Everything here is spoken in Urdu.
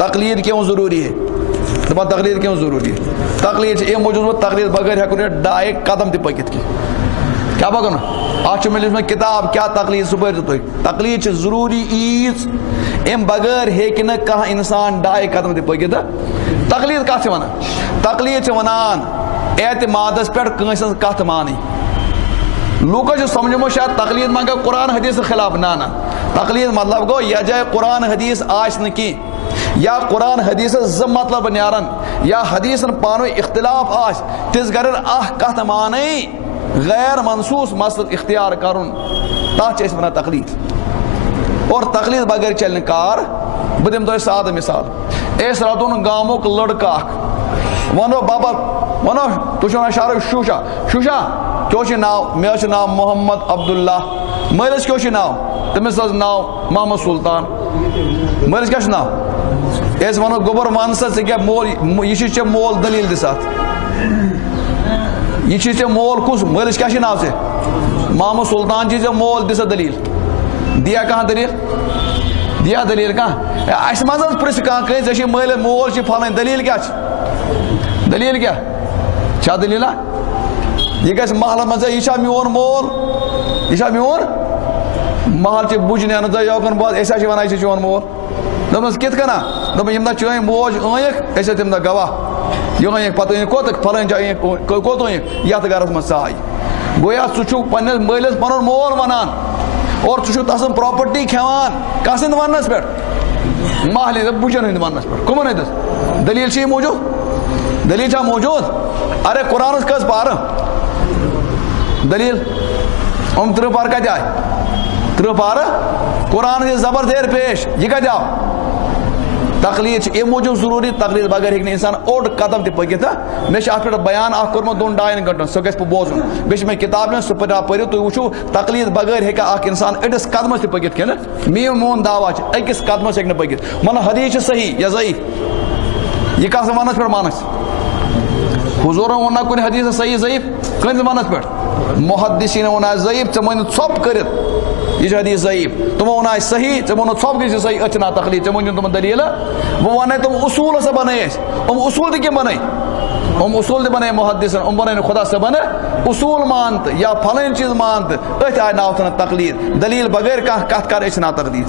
تقلید کیوں ضروری ہے؟ دپان تقلید کیوں ضروری ہے؟ تقلید یہ موجود تقلید بغیر ہیکو ڈائے قدم تہ پکت کی کیا پکن آج ملس میں کتاب کیا تقلید صبح تو تقلید ضروری ایز ام بغیر ہیکہ نہ کانٛہہ انسان ڈائے قدم تہ پکت تقلید کت ونان تقلید ونان اعتمادس پہ کنس کت مانی لوکو سمجھمو شاید تقلید ما گو قرآن حدیث خلاف نا تقلید مطلب گو یا جائے قرآن حدیث آس کی یا قرآن حدیث ز مطلب نیران یا حدیث پانو اختلاف آس تس گر اخ کت مانی غیر منصوص مسئلہ اختیار کرن تات ونان تقلید اور تقلید بغیر چلن کار بہ دم تہ سادہ مثال اس راتون گامک لڑکہ ونو بابا ونو تہ شارف شوشا شوشا کیوں ناو مے ناو محمد عبداللہ مالس کیوں ناو تمس ناو محمد سلطان مالس کیا ناو اس ونو گوبر ون سا ژے کیا مول یہ ژے مول دلیل دس ات یہ ژے مول کس مالس کیا ناو ژے محمد سلطان چھ ژے مول دس دلیل دیا کہاں دلیل دیا دلیل کہاں اس مز پرس کھانا ژے مل مول چھ پھلن دلیل کیا دلیل کیا چھا دلیل یہ گھس محل مز یہ میون مول یہ میون محل چہ بج نین یوکن بعد اس ونان یہ چون مول دپس کت کنا دپ یم دہ چٲنۍ موج أنِکھ أسۍ تم دہ گواہ یہ أنِکھ پتہٕ أنِکھ کوٚت پھلٲنۍ جایہِ کوٚت أنِکھ یتھ گرس منٛز ساے گویا ژٕ چھُکھ پننس مٲلِس پنُن مول ونان اور ژٕ چھُکھ تسٕنٛز پراپرٹی کھٮ۪وان کس ہٕنٛدِ وننس پٮ۪ٹھ محلہِ ہٕنٛدۍ بُجن ہٕنٛدۍ وننس پٮ۪ٹھ کٕمن ہٕنٛدِس دلیل چھ موجود دلیل چھا موجود ارے قرآنس کٔژ پارٕ دلیل 30 پار کتہ آئے 30 پار قرآن سے زبر دیر پیش یہ کتہ آو تقلید یہ موجود ضروری تقلید بغیر ہیکہ انسان اوڑ قدم تہ پکت مے ات پہ بیان اخ کورمت 2-2.5 گھنٹن سہ گژھِ بوزن بیٚیہِ مے کتاب میں سہ پٔرِو تُہۍ وٕچھِو تقلید بغیر ہیکہ اخ انسان أڑس قدمس تہ پکت کِنہٕ میون دعویٰ چھُ أکِس قدمس ہیکہ نہٕ پکت من حدیث چھُ صحیح یا ضعیف یہ کس ونس پہ مانس حضور ون کن حدیث صحیح ضعیف کن ونس پہ محدثین ون ضعیف ژے ون ژھوپ کرت یہ حدیث ضعیف تمو ون صحیح ژے ون ژھوپ گژھِ صحیح اتھ نا تقلید ژے ون تم دلیل بہ ون تم اصول ہسا بنائی اصول تہ کم بنائی اصول تہ بنائی محدثن بنائی خدا صبن اصول مانت یا پھلن چیز مانت اتھ آئے ناو تقلید دلیل بغیر کانٛہہ کتھ کر نا تردید